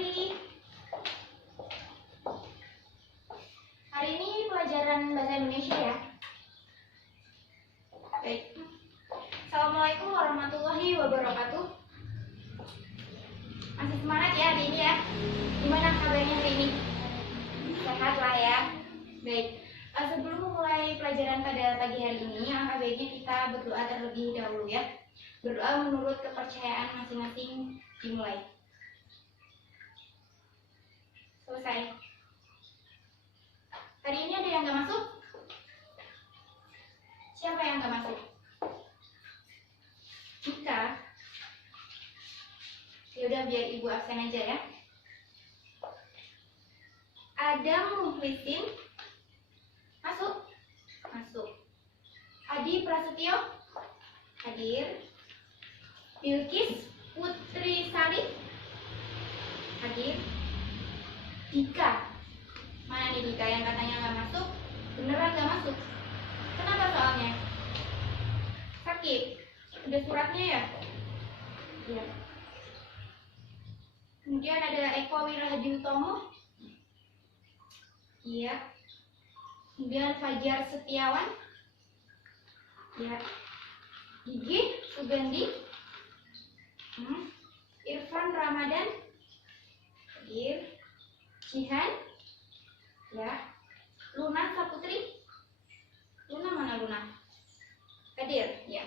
pagi. Hari ini pelajaran Bahasa Indonesia ya. Baik. Assalamualaikum warahmatullahi wabarakatuh. Masih semangat ya hari ini ya? Gimana kabarnya hari ini? Sehat lah ya. Baik. Sebelum memulai pelajaran pada pagi hari ini, alangkah baiknya kita berdoa terlebih dahulu ya. Berdoa menurut kepercayaan masing-masing dimulai. Selesai. Hari ini ada yang nggak masuk? Siapa yang nggak masuk? Jika, yaudah biar ibu absen aja ya. Adam Mukhlisin, masuk? Masuk. Adi Prasetyo, hadir. Bilkis Putri Sari, hadir. Dika, mana nih Dika yang katanya nggak masuk? Beneran nggak masuk? Kenapa soalnya? Sakit? Udah suratnya ya? Iya. Kemudian ada Eko Wirahadi Utomo. Iya. Kemudian Fajar Setiawan. Iya. Gigi Sugandi. Irfan Ramadan. Hadir. Jihan. Ya. Luna Saputri. Luna mana Luna? Hadir, ya.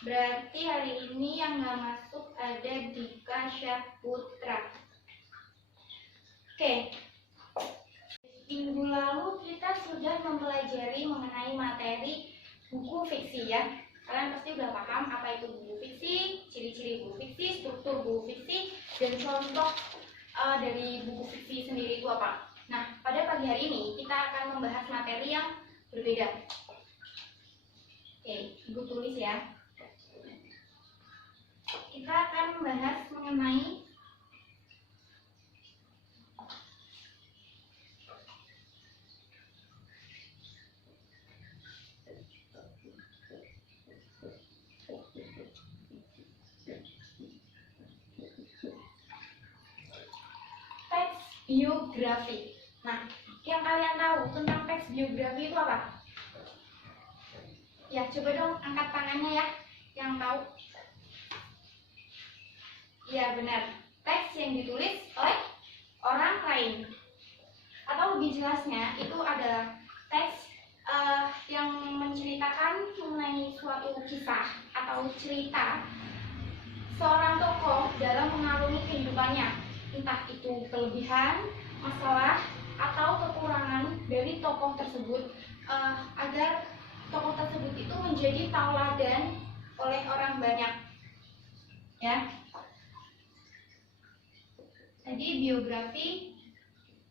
Berarti hari ini yang nggak masuk ada Dika Syahputra. Oke. Minggu lalu kita sudah mempelajari mengenai materi buku fiksi ya. Kalian pasti udah paham apa itu buku fiksi, ciri-ciri buku fiksi, struktur buku fiksi, dan contoh dari buku fiksi sendiri itu apa. Nah, pada pagi hari ini kita akan membahas materi yang berbeda. Oke, ibu tulis ya. Kita akan membahas mengenai teks biografi. Nah, yang kalian tahu tentang teks biografi itu apa? Ya, coba dong angkat tangannya ya, yang tahu. Ya, benar. Teks yang ditulis oleh orang lain. Atau lebih jelasnya, itu adalah teks yang menceritakan mengenai suatu kisah atau cerita seorang tokoh dalam mengarungi kehidupannya. Entah itu kelebihan, masalah, atau kekurangan dari tokoh tersebut, agar tokoh tersebut itu menjadi tauladan oleh orang banyak. Ya. Jadi biografi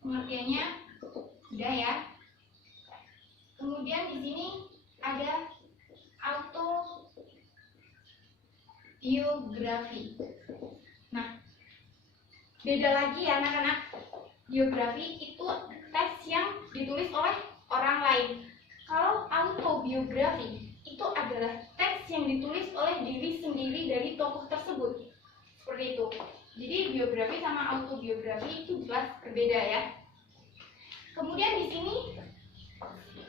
pengertiannya udah ya. Kemudian di sini ada autobiografi. Nah, beda lagi ya anak-anak. Biografi itu teks yang ditulis oleh orang lain. Kalau autobiografi itu adalah teks yang ditulis oleh diri sendiri dari tokoh tersebut. Seperti itu. Jadi biografi sama autobiografi itu jelas berbeda ya. Kemudian di sini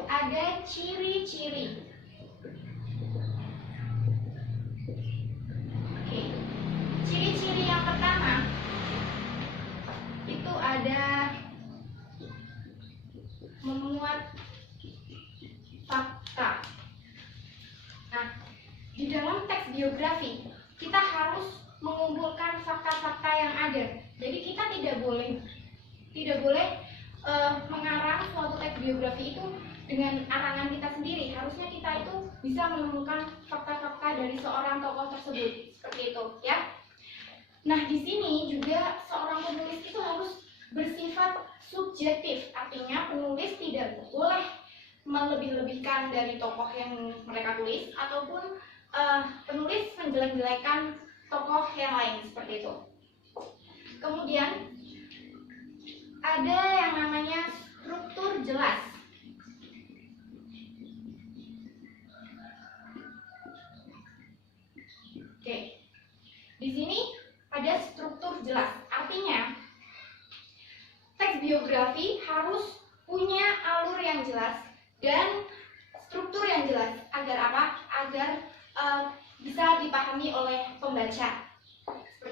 ada ciri-ciri. Oke. Ciri-ciri yang pertama itu ada memuat fakta. Nah, di dalam teks biografi kita harus mengumpulkan fakta-fakta yang ada. Jadi kita tidak boleh mengarang suatu teks biografi itu dengan arangan kita sendiri. Harusnya kita itu bisa menemukan fakta-fakta dari seorang tokoh tersebut. Seperti itu, ya. Nah, di sini juga seorang penulis itu harus bersifat subjektif. Artinya penulis tidak boleh melebih-lebihkan dari tokoh yang mereka tulis, ataupun penulis menjelek-jelekan tokoh yang lain, seperti itu. Kemudian ada yang namanya struktur jelas. Oke. Di sini ada struktur jelas. Artinya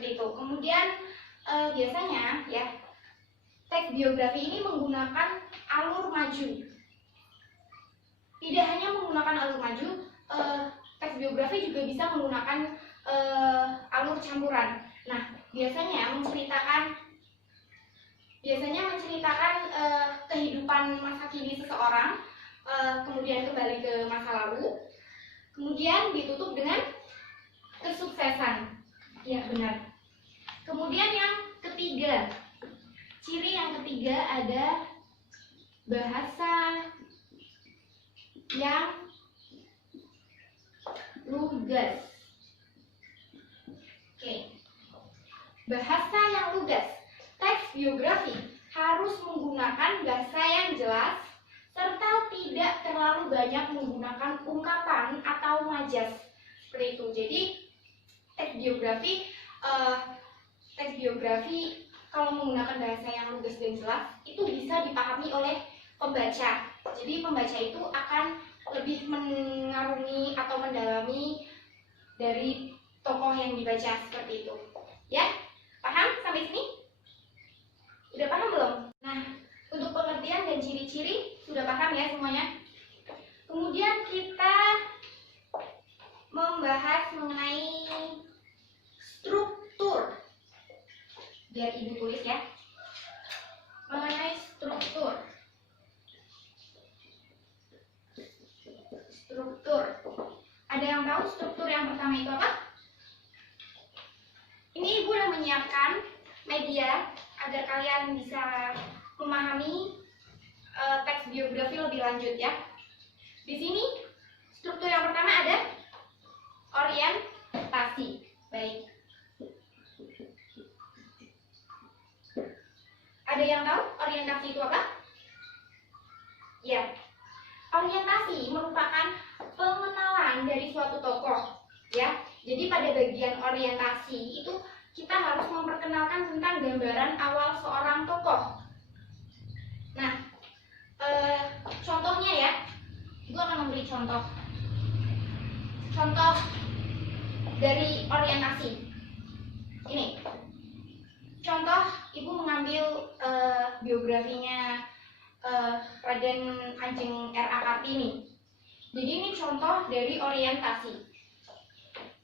seperti itu. Kemudian biasanya ya teks biografi ini menggunakan alur maju. Tidak hanya menggunakan alur maju, teks biografi juga bisa menggunakan alur campuran. Nah, biasanya menceritakan kehidupan masa kini seseorang, kemudian kembali ke masa lalu, kemudian ditutup dengan kesuksesan. Ya, benar. Kemudian yang ketiga, ciri yang ketiga ada bahasa yang lugas. Oke. Bahasa yang lugas. Teks biografi harus menggunakan bahasa yang jelas serta tidak terlalu banyak menggunakan ungkapan atau majas. Seperti itu. Jadi teks biografi kalau menggunakan bahasa yang lugas dan jelas itu bisa dipahami oleh pembaca. Jadi pembaca itu akan lebih mengarungi atau mendalami dari tokoh yang dibaca, seperti itu. Ya, paham sampai sini? Udah paham belum? Nah, untuk pengertian dan ciri-ciri sudah paham ya semuanya? Kemudian kita membahas mengenai struktur. Biar ibu tulis ya. Mengenai struktur. Ada yang tahu struktur yang pertama itu apa? Ini ibu udah menyiapkan media agar kalian bisa memahami teks biografi lebih lanjut ya. Di sini struktur yang pertama ada orientasi. Baik. Ada yang tahu orientasi itu apa? Ya. Orientasi merupakan pengenalan dari suatu tokoh, ya. Jadi pada bagian orientasi itu kita harus memperkenalkan tentang gambaran awal seorang tokoh. Nah, contohnya ya, gue akan memberi contoh dari orientasi. Ini, contoh ibu mengambil biografinya Raden Ajeng R.A. Kartini. Jadi ini contoh dari orientasi.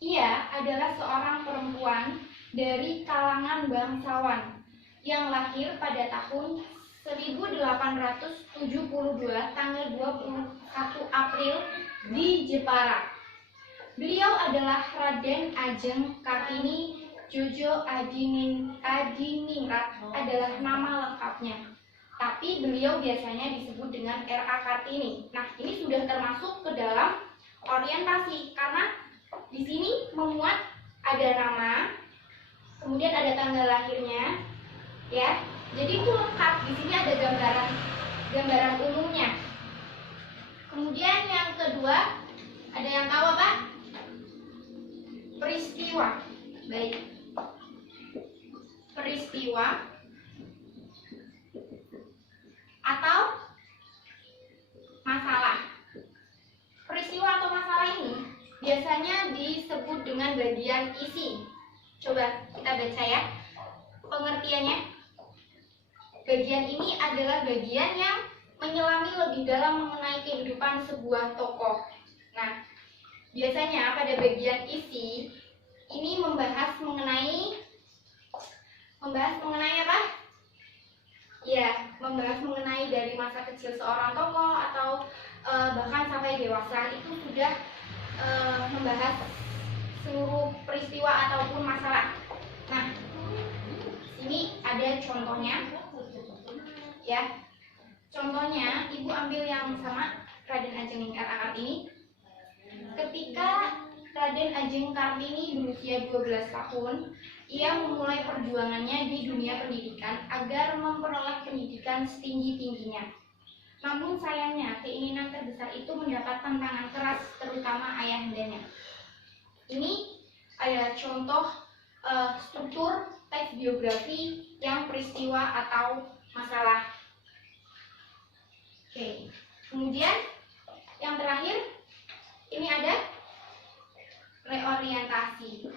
Ia adalah seorang perempuan dari kalangan bangsawan yang lahir pada tahun 1872 tanggal 21 April di Jepara. Beliau adalah Raden Ajeng Kartini Jojo Adiningrat adalah nama lengkapnya. Tapi beliau biasanya disebut dengan R.A. Kartini. Nah, ini sudah termasuk ke dalam orientasi karena di sini memuat ada nama, kemudian ada tanggal lahirnya, ya. Jadi itu lengkap. Di sini ada gambaran umumnya. Kemudian yang kedua, ada yang tahu apa? Peristiwa. Baik. Peristiwa atau masalah. Peristiwa atau masalah ini biasanya disebut dengan bagian isi. Coba kita baca ya pengertiannya. Bagian ini adalah bagian yang menyelami lebih dalam mengenai kehidupan sebuah tokoh. Nah, biasanya pada bagian isi ini membahas mengenai apa? Ya, membahas mengenai dari masa kecil seorang tokoh atau bahkan sampai dewasa itu sudah membahas seluruh peristiwa ataupun masalah. Nah, ini ada contohnya. Ya, contohnya ibu ambil yang sama Raden Ajeng R.A. Kartini. Ketika Raden Ajeng Kartini berusia 12 tahun, ia memulai perjuangannya di dunia pendidikan agar memperoleh pendidikan setinggi-tingginya. Namun sayangnya, keinginan terbesar itu mendapat tantangan keras, terutama ayahandanya. Ini adalah contoh struktur teks biografi yang peristiwa atau masalah. Oke, kemudian yang terakhir, ini ada reorientasi.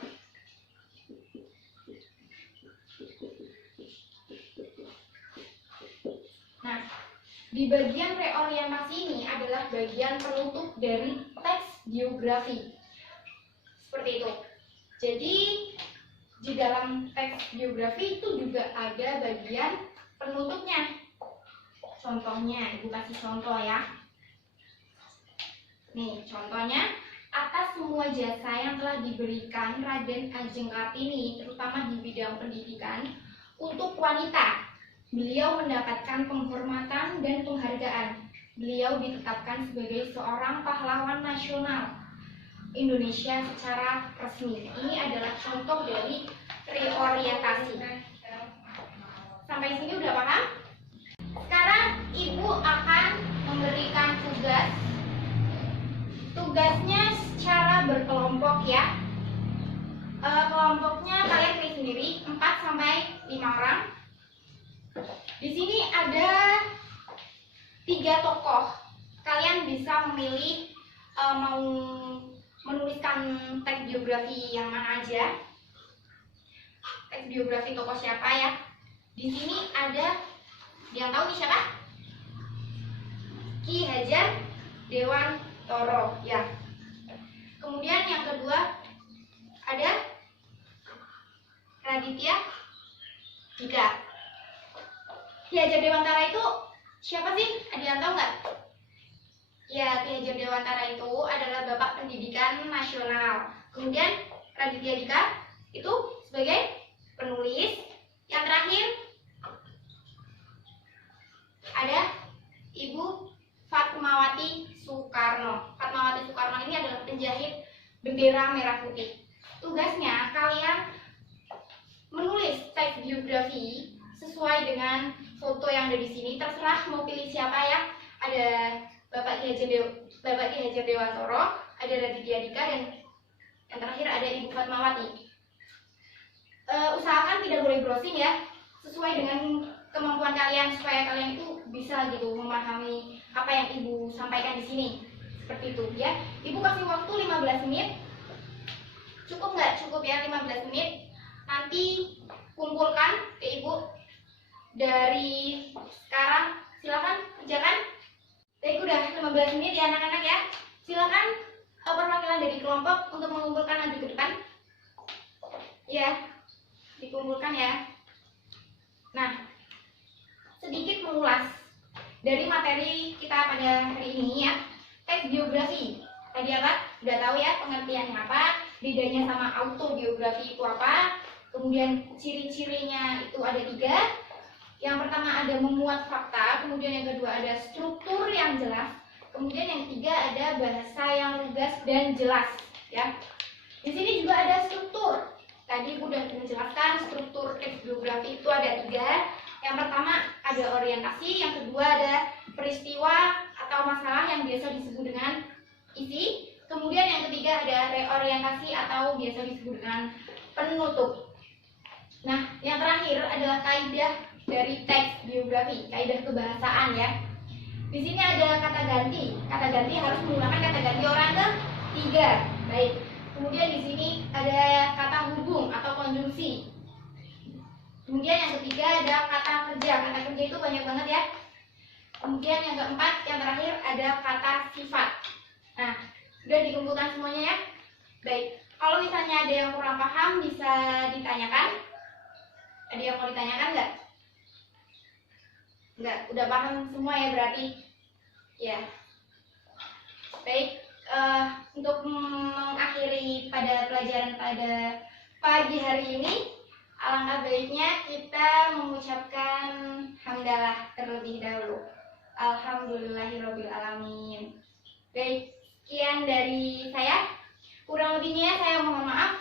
Di bagian reorientasi ini adalah bagian penutup dari teks biografi. Seperti itu. Jadi di dalam teks biografi itu juga ada bagian penutupnya. Contohnya, Ibu kasih contoh ya. Nih, contohnya, atas semua jasa yang telah diberikan Raden Ajeng Kartini, terutama di bidang pendidikan, untuk wanita, beliau mendapatkan penghormatan dan penghargaan. Beliau ditetapkan sebagai seorang pahlawan nasional Indonesia secara resmi. Ini adalah contoh dari reorientasi. Sampai sini udah paham? Sekarang Ibu akan memberikan tugas. Tugasnya secara berkelompok ya. Kelompoknya kalian pilih sendiri 4 sampai 5 orang. Di sini ada 3 tokoh. Kalian bisa memilih mau menuliskan teks biografi yang mana aja. Teks biografi tokoh siapa ya? Di sini ada yang tahu nih siapa? Ki Hajar Dewantoro ya. Kemudian yang kedua ada Raditya Dika. Ki Hajar Dewantara itu siapa sih? Ada yang tahu nggak? Ya, Ki Hajar Dewantara itu adalah Bapak Pendidikan Nasional. Kemudian Raditya Dika itu sebagai penulis. Yang terakhir ada Ibu Fatmawati Soekarno. Fatmawati Soekarno ini adalah penjahit bendera merah putih. Tugasnya kalian menulis teks biografi sesuai dengan foto yang ada di sini. Terserah mau pilih siapa ya. Ada Bapak Ki Hajar Dewantoro, ada Raditya Dika, dan yang terakhir ada Ibu Fatmawati. Usahakan tidak boleh browsing ya, sesuai dengan kemampuan kalian supaya kalian itu bisa gitu memahami apa yang Ibu sampaikan di sini. Seperti itu ya. Ibu kasih waktu 15 menit. Cukup nggak? Cukup ya 15 menit. Nanti kumpulkan ke Ibu dari sekarang. Silakan kerjakan. Baik, udah 15 menit ya anak-anak ya. Silakan perwakilan dari kelompok untuk mengumpulkan maju ke depan. Ya, dikumpulkan ya. Nah, sedikit mengulas dari materi kita pada hari ini ya. Teks biografi. Tadi apa? Udah tahu ya pengertiannya apa, bedanya sama autobiografi itu apa. Kemudian ciri-cirinya itu ada 3. Yang pertama ada memuat fakta, kemudian yang kedua ada struktur yang jelas, kemudian yang ketiga ada bahasa yang lugas dan jelas ya. Di sini juga ada struktur. Tadi udah menjelaskan struktur teks biografi itu ada 3. Yang pertama ada orientasi, yang kedua ada peristiwa atau masalah yang biasa disebut dengan isi, kemudian yang ketiga ada reorientasi atau biasa disebut dengan penutup. Nah, yang terakhir adalah kaidah dari teks biografi, kaidah kebahasaan ya. Di sini ada kata ganti. Kata ganti harus menggunakan kata ganti orang ketiga. Baik. Kemudian di sini ada kata hubung atau konjungsi. Kemudian yang ketiga ada kata kerja. Kata kerja itu banyak banget ya. Kemudian yang keempat, yang terakhir ada kata sifat. Nah, sudah dikumpulkan semuanya ya. Baik. Kalau misalnya ada yang kurang paham bisa ditanyakan. Ada yang mau ditanyakan nggak? Enggak, udah paham semua ya berarti. Ya. Baik, untuk mengakhiri pada pelajaran pada pagi hari ini, alangkah baiknya kita mengucapkan hamdalah terlebih dahulu. Alhamdulillahirabbil alamin. Baik, sekian dari saya. Kurang lebihnya saya mohon maaf.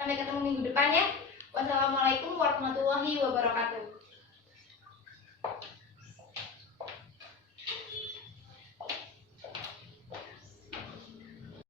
Sampai ketemu minggu depan ya. Wassalamualaikum warahmatullahi wabarakatuh.